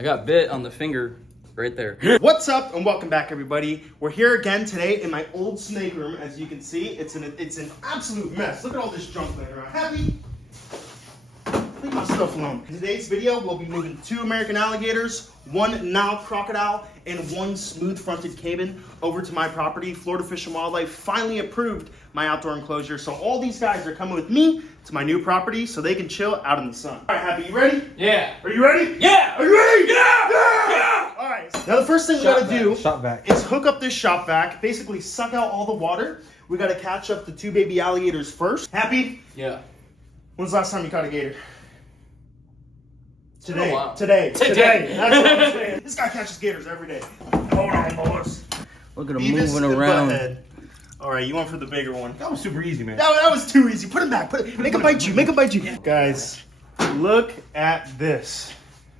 I got bit on the finger right there. What's up and welcome back, everybody. We're here again today in my old snake room. As you can see, it's an absolute mess. Look at all this junk laying around. Happy? Leave my stuff alone. In today's video, we'll be moving 2 American alligators, 1 Nile crocodile, and 1 smooth-fronted caiman over to my property. Florida Fish and Wildlife finally approved my outdoor enclosure, so all these guys are coming with me to my new property so they can chill out in the sun. All right, Happy, you ready? Yeah. Are you ready? Yeah. Are you ready? Yeah. Yeah. All right. Now the first thing we gotta do Sawback. is hook up this shop vac, basically suck out all the water. We gotta catch up the 2 baby alligators first. Happy? Yeah. When's the last time you caught a gator? Today. Wow. Today. That's what I'm saying. This guy catches gators every day. Hold on, boys. Look at him Beavis moving and around. Butthead. All right, you went for the bigger one. That was super easy, man. That was too easy. Put him back. Make him bite you. Make him bite you. Guys, look at this.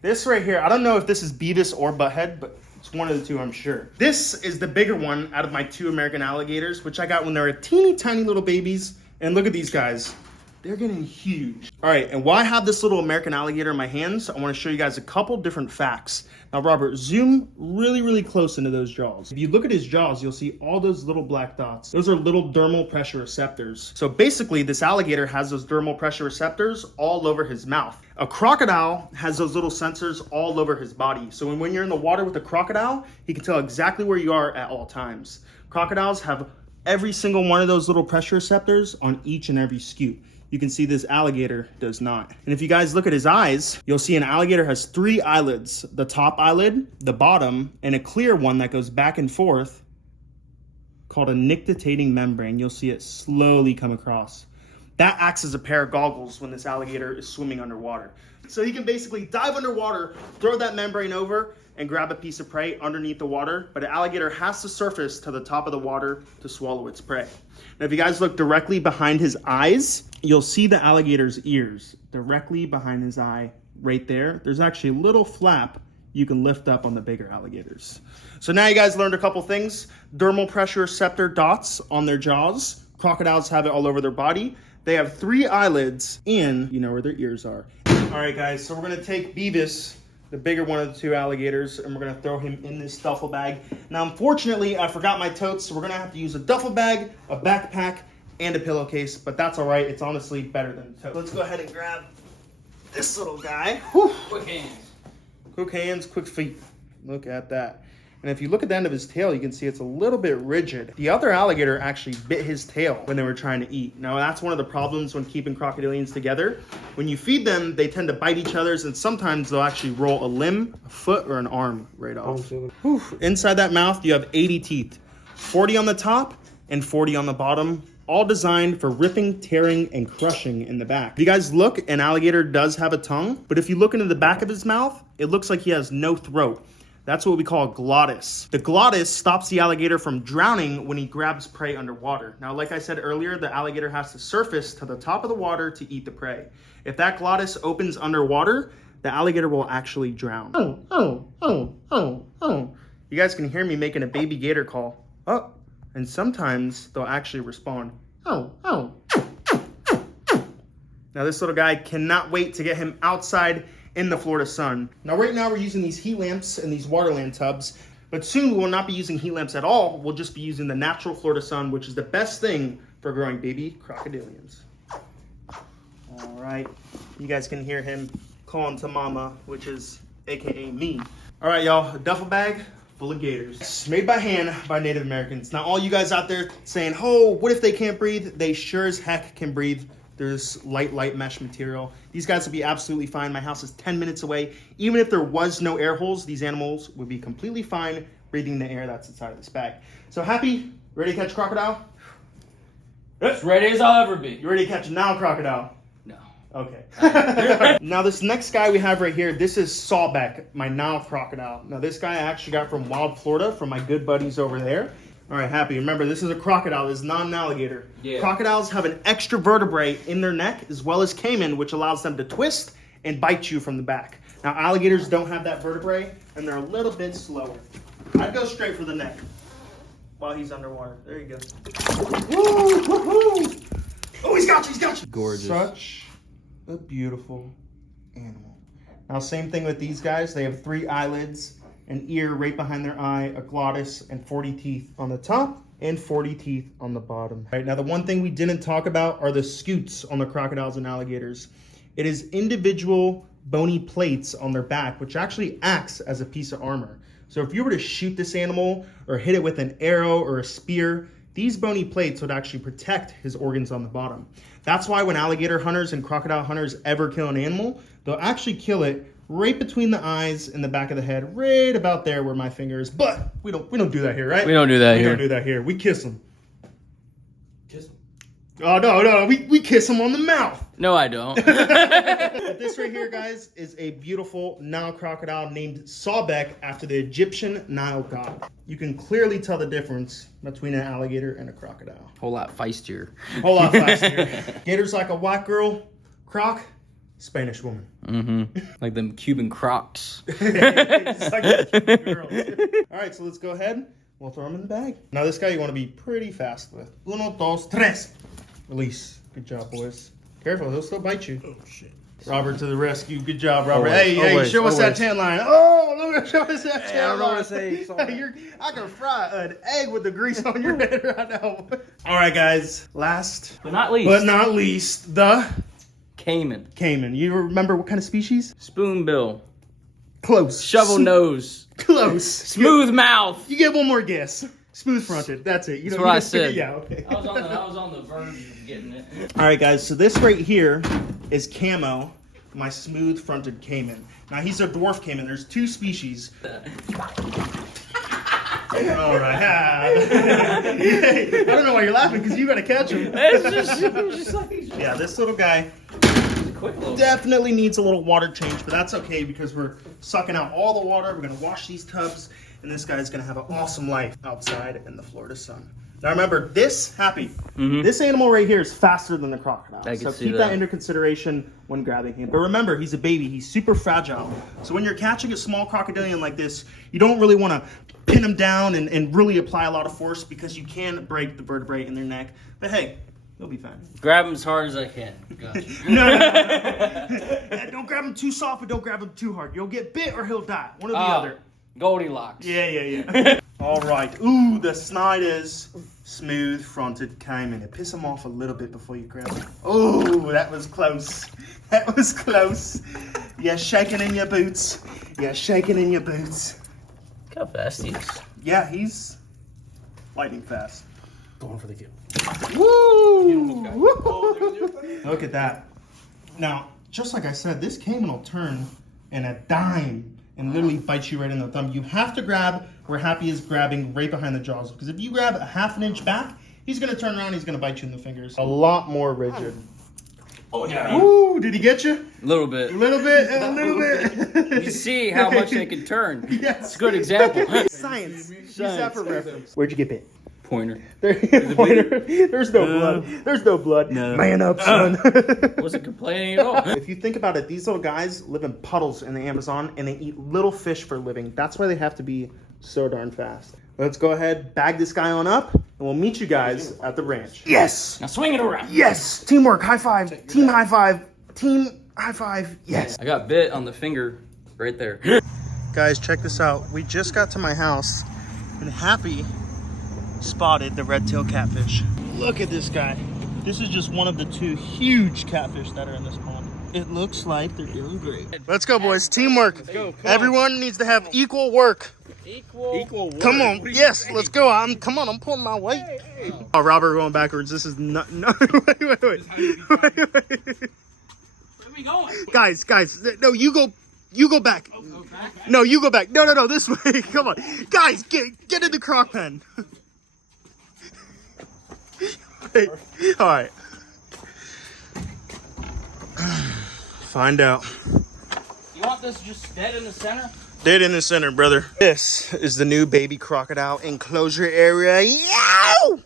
This right here. I don't know if this is Beavis or Butthead, but it's one of the two, I'm sure. This is the bigger one out of my 2 American alligators, which I got when they were teeny tiny little babies. And look at these guys. They're getting huge. All right, and while I have this little American alligator in my hands, I want to show you guys a couple different facts. Now, Robert, zoom really close into those jaws. If you look at his jaws, you'll see all those little black dots. Those are little dermal pressure receptors. So basically, this alligator has those dermal pressure receptors all over his mouth. A crocodile has those little sensors all over his body. So when you're in the water with a crocodile, he can tell exactly where you are at all times. Crocodiles have every single one of those little pressure receptors on each and every scoop. You can see this alligator does not. And if you guys look at his eyes, you'll see an alligator has 3 eyelids. The top eyelid, the bottom, and a clear one that goes back and forth called a nictitating membrane. You'll see it slowly come across. That acts as a pair of goggles when this alligator is swimming underwater. So he can basically dive underwater, throw that membrane over, and grab a piece of prey underneath the water, but an alligator has to surface to the top of the water to swallow its prey. Now, if you guys look directly behind his eyes, you'll see the alligator's ears directly behind his eye right there. There's actually a little flap you can lift up on the bigger alligators. So now you guys learned a couple things. Dermal pressure receptor dots on their jaws. Crocodiles have it all over their body. They have 3 eyelids, and you know where their ears are. All right, guys, so we're gonna take Beavis, the bigger one of the 2 alligators, and we're gonna throw him in this duffel bag. Now, unfortunately, I forgot my totes, so we're gonna have to use a duffel bag, a backpack, and a pillowcase, but that's all right. It's honestly better than a tote. Let's go ahead and grab this little guy. Whew. Quick hands. Quick hands, quick feet. Look at that. And if you look at the end of his tail, you can see it's a little bit rigid. The other alligator actually bit his tail when they were trying to eat. Now, that's one of the problems when keeping crocodilians together. When you feed them, they tend to bite each other's, and sometimes they'll actually roll a limb, a foot, or an arm right off. Whew. Inside that mouth, you have 80 teeth. 40 on the top and 40 on the bottom, all designed for ripping, tearing, and crushing in the back. If you guys look, an alligator does have a tongue, but if you look into the back of his mouth, it looks like he has no throat. That's what we call a glottis. The glottis stops the alligator from drowning when he grabs prey underwater. Now, like I said earlier, the alligator has to surface to the top of the water to eat the prey. If that glottis opens underwater, the alligator will actually drown. You guys can hear me making a baby gator call. Oh, and sometimes they'll actually respond. Now, this little guy cannot wait to get him outside in the Florida sun. Now, right now we're using these heat lamps and these Waterland tubs, but soon we will not be using heat lamps at all. We'll just be using the natural Florida sun, which is the best thing for growing baby crocodilians. All right, you guys can hear him calling to mama, which is AKA me. All right, y'all, a duffel bag full of gators. It's made by hand by Native Americans. Now, all you guys out there saying, oh, what if they can't breathe? They sure as heck can breathe. There's light mesh material. These guys will be absolutely fine. My house is 10 minutes away. Even if there was no air holes, these animals would be completely fine breathing the air that's inside of this bag. So, Happy, ready to catch crocodile? As ready as I'll ever be. You ready to catch a Nile crocodile? No. Okay. Now, this next guy we have right here, this is Sawback, my Nile crocodile. Now, this guy I actually got from Wild Florida from my good buddies over there. All right, Happy, remember, this is a crocodile. This is not an alligator. Yeah. Crocodiles have an extra vertebrae in their neck, as well as caiman, which allows them to twist and bite you from the back. Now, alligators don't have that vertebrae, and they're a little bit slower. I'd go straight for the neck while he's underwater. There you go. Woo, woo-hoo. Oh, he's got you, he's got you. Gorgeous. Such a beautiful animal. Now, same thing with these guys. They have 3 eyelids, an ear right behind their eye, a glottis, and 40 teeth on the top and 40 teeth on the bottom. All right, now the one thing we didn't talk about are the scutes on the crocodiles and alligators. It is individual bony plates on their back, which actually acts as a piece of armor. So if you were to shoot this animal or hit it with an arrow or a spear, these bony plates would actually protect his organs on the bottom. That's why when alligator hunters and crocodile hunters ever kill an animal, they'll actually kill it right between the eyes and the back of the head, right about there where my finger is. But we don't do that here, right? We don't do that here. We don't do that here. We kiss them. Kiss them? Oh, no. We kiss them on the mouth. No, I don't. But this right here, guys, is a beautiful Nile crocodile named Sawback after the Egyptian Nile god. You can clearly tell the difference between an alligator and a crocodile. Whole lot feistier. Whole lot faster. Gator's like a white girl, croc, Spanish woman. Mm-hmm. Like them Cuban crocs. It's like a Cuban girl. All right, so let's go ahead. We'll throw him in the bag. Now this guy you want to be pretty fast with. 1, 2, 3. Release. Good job, boys. Careful, he'll still bite you. Oh, shit. Robert to the rescue. Good job, Robert. Hey, show us that tan line. Oh, look, show us that tan line. I can fry an egg with the grease on your head right now. All right, guys. Last But not least, the Cayman. Cayman. You remember what kind of species? Spoonbill. Close. Shovel nose. Close. Smooth mouth. You get one more guess. Smooth fronted. That's it. That's what I said. Yeah, okay. I was on the verge of getting it. All right, guys. So this right here is Camo, my smooth fronted Cayman. Now he's a dwarf Cayman. There's 2 species. All right. I don't know why you're laughing because you got to catch him. It's just like... Yeah, this little guy Quick little... definitely needs a little water change, but that's okay because we're sucking out all the water. We're going to wash these tubs, and this guy's going to have an awesome life outside in the Florida sun. Now remember, this animal right here is faster than the crocodile. So keep that into consideration when grabbing him. But remember, he's a baby. He's super fragile. So when you're catching a small crocodilian like this, you don't really want to pin him down and really apply a lot of force because you can break the vertebrae in their neck. But hey, he'll be fine. Grab him as hard as I can. Gotcha. No. Don't grab him too soft, but don't grab him too hard. You'll get bit or he'll die. One or the other. Goldilocks. Yeah. All right. Ooh, the snide is smooth fronted Cayman. Piss him off a little bit before you grab him. Oh, that was close. That was close. You're shaking in your boots. You're shaking in your boots. Look how fast he is. Yeah, he's lightning fast. Going for the kill. Woo! Look at that. Now, just like I said, this Cayman will turn in a dime and literally bite you right in the thumb. You have to grab where Happy is grabbing right behind the jaws. Because if you grab a ½ an inch back, he's going to turn around and he's going to bite you in the fingers. A lot more rigid. Oh, yeah. Ooh, did he get you? A little bit. A little bit. You see how much they can turn. Yes. It's a good example. Science. Use that for reference. Where'd you get bit? Pointer. Pointer. There's no blood. There's no blood. No. Man up, son. Wasn't complaining at all. If you think about it, these little guys live in puddles in the Amazon and they eat little fish for a living. That's why they have to be so darn fast. Let's go ahead, bag this guy on up, and we'll meet you guys at the ranch. Yes! Now swing it around. Yes! Teamwork, high five. Team high five. Team high five. Yes. I got bit on the finger right there. Guys, check this out. We just got to my house and Happy spotted the red-tailed catfish. Look at this guy. This is just one of the 2 huge catfish that are in this pond. It looks like they're doing great. Let's go, boys. Teamwork. Let's go. Everyone needs to have equal work. Equal work. Come on. Yes, let's go. Come on, I'm pulling my weight. Hey. Oh, Robert, going backwards. This is not. No, wait. Where are we going? Guys. No, you go back. Go back? No, you go back. No, this way. Come on. Guys, get in the crock pen. Hey. All right. Find out. You want this just dead in the center? Dead in the center, brother. This is the new baby crocodile enclosure area. Yow!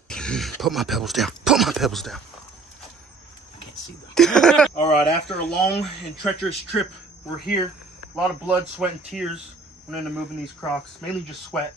Put my pebbles down. I can't see them. All right, after a long and treacherous trip, we're here. A lot of blood, sweat, and tears went into moving these crocs. Mainly just sweat.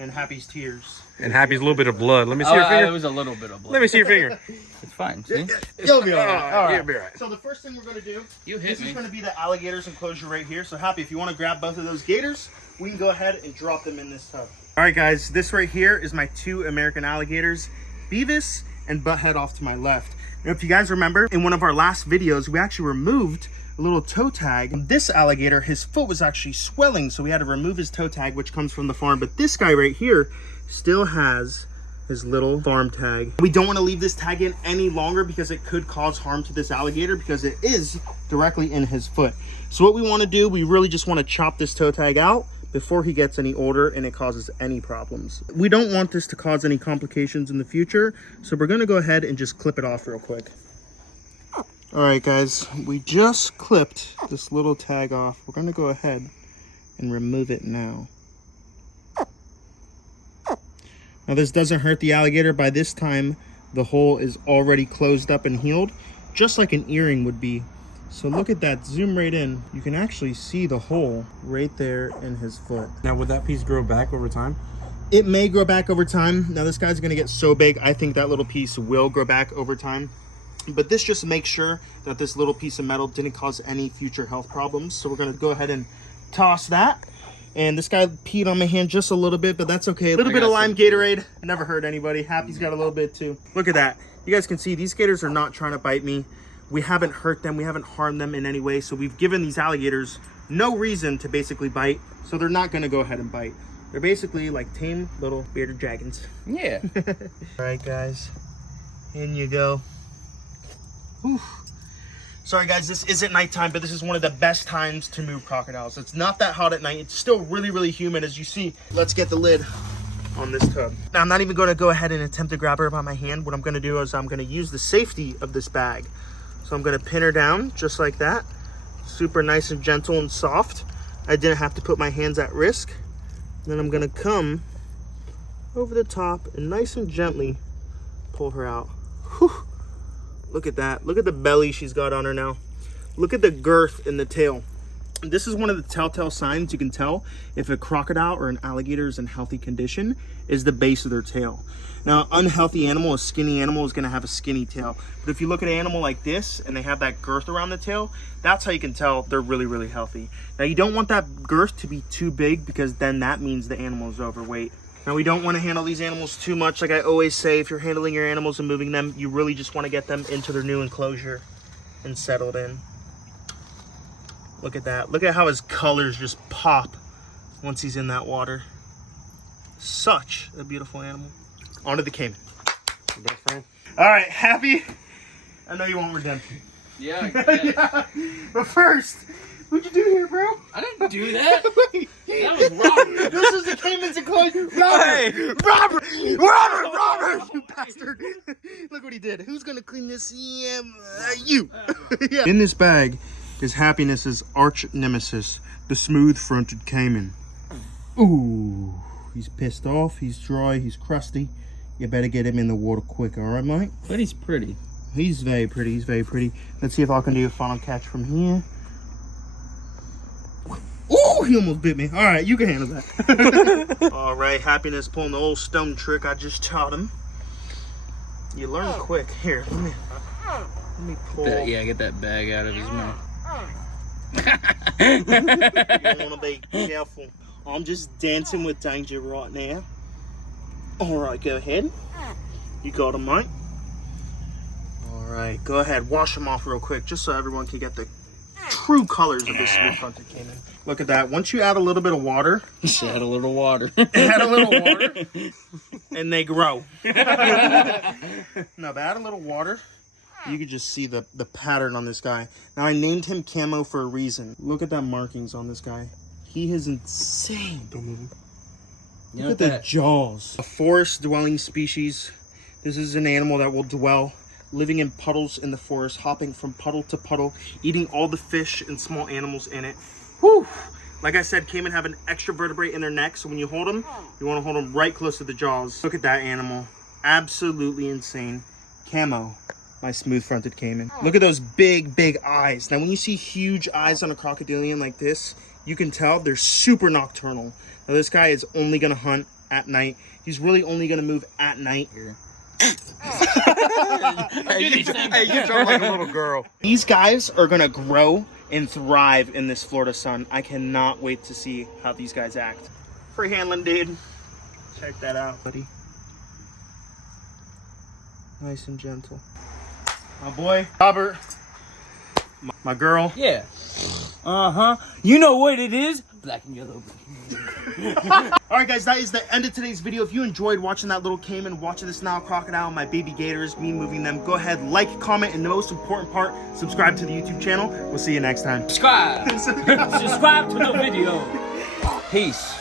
and Happy's tears. And Happy's a little bit of blood. Let me see Oh, your it finger. was a little bit of blood. Let me see your finger. It's fine. See? You'll be all right. All right. You'll be all right. So the first thing we're going to do, You hit this me. is going to be the alligators enclosure right here. So Happy, if you want to grab both of those gators, we can go ahead and drop them in this tub. All right, guys, this right here is my 2 American alligators, Beavis and Butthead off to my left. Now, if you guys remember, in one of our last videos, we actually removed a little toe tag. This alligator, his foot was actually swelling, so we had to remove his toe tag, which comes from the farm. But this guy right here still has his little farm tag. We don't want to leave this tag in any longer because it could cause harm to this alligator because it is directly in his foot. So what we want to do, we really just want to chop this toe tag out before he gets any older and it causes any problems. We don't want this to cause any complications in the future, so we're going to go ahead and just clip it off real quick. All right, guys, we just clipped this little tag off. We're going to go ahead and remove it now. Now, this doesn't hurt the alligator. By this time, the hole is already closed up and healed, just like an earring would be. So look at that, zoom right in. You can actually see the hole right there in his foot. Now, would that piece grow back over time? It may grow back over time. Now, this guy's gonna get so big, I think that little piece will grow back over time. But this just makes sure that this little piece of metal didn't cause any future health problems. So we're gonna go ahead and toss that. And this guy peed on my hand just a little bit, but that's okay. A little bit of lime Gatorade, never hurt anybody. Happy's got a little bit too. Look at that. You guys can see these gators are not trying to bite me. We haven't hurt them, we haven't harmed them in any way. So we've given these alligators no reason to basically bite. So they're not gonna go ahead and bite. They're basically like tame little bearded dragons. Yeah. All right, guys, in you go. Whew. Sorry guys, this isn't nighttime, but this is one of the best times to move crocodiles. It's not that hot at night. It's still really, really humid, as you see. Let's get the lid on this tub. Now, I'm not even gonna go ahead and attempt to grab her by my hand. What I'm gonna do is I'm gonna use the safety of this bag. So I'm gonna pin her down just like that. Super nice and gentle and soft. I didn't have to put my hands at risk. Then I'm gonna come over the top and nice and gently pull her out. Whew. Look at that. Look at the belly she's got on her now. Look at the girth in the tail. This is one of the telltale signs you can tell if a crocodile or an alligator is in healthy condition is the base of their tail. Now, unhealthy animal, a skinny animal, is going to have a skinny tail. But if you look at an animal like this and they have that girth around the tail, that's how you can tell they're really, really healthy. Now, you don't want that girth to be too big because then that means the animal is overweight. Now, we don't want to handle these animals too much. Like I always say, if you're handling your animals and moving them, you really just want to get them into their new enclosure and settled in. Look at that. Look at how his colors just pop once he's in that water. Such a beautiful animal. On to the Cayman. Best friend. All right, Happy. I know you want redemption. Yeah, I guess. Yeah. But first, what'd you do here, bro? I didn't do that. Wait. That was Robert. This is the Cayman's enclosure. Robert! Robert! You bastard! Look what he did. Who's gonna clean this? Yeah, you. Yeah. In this bag is Happiness's arch nemesis, the smooth-fronted Cayman. Ooh, he's pissed off. He's dry. He's crusty. You better get him in the water quick, all right, mate? But he's pretty. He's very pretty. He's very pretty. Let's see if I can do a final catch from here. Oh, he almost bit me. All right, you can handle that. All right, Happiness pulling the old stone trick I just taught him. You learn quick. Here, let me pull. Yeah, get that bag out of his mouth. You want to be careful. I'm just dancing with danger right now. All right, go ahead. You got him, mate. All right, go ahead. Wash him off real quick, just so everyone can get the true colors of this smooth-fronted Cayman. Look at that. Once you add a little bit of water. Just add a little water. Add a little water, and they grow. No, but add a little water. You can just see the pattern on this guy. Now, I named him Camo for a reason. Look at that markings on this guy. He is insane. Don't move him. Look at the jaws. A forest-dwelling species. This is an animal that will dwell, living in puddles in the forest, hopping from puddle to puddle, eating all the fish and small animals in it. Whew. Like I said, Cayman have an extra vertebrae in their neck, so when you hold them, you want to hold them right close to the jaws. Look at that animal. Absolutely insane. Camo, my smooth-fronted Cayman. Look at those big, big eyes. Now, when you see huge eyes on a crocodilian like this, you can tell they're super nocturnal. Now, this guy is only going to hunt at night. He's really only gonna move at night. Hey, you jump like a little girl. These guys are gonna grow and thrive in this Florida sun. I cannot wait to see how these guys act. Free handling, dude. Check that out, buddy. Nice and gentle. My boy, Robert. My girl. Yeah. Uh-huh. You know what it is? Black and yellow. Alright guys, that is the end of today's video. If you enjoyed watching that little caiman, watching this Nile crocodile, my baby gators, me moving them, go ahead, like, comment, and the most important part, subscribe to the YouTube channel. We'll see you next time. Subscribe. Subscribe to the video. Peace.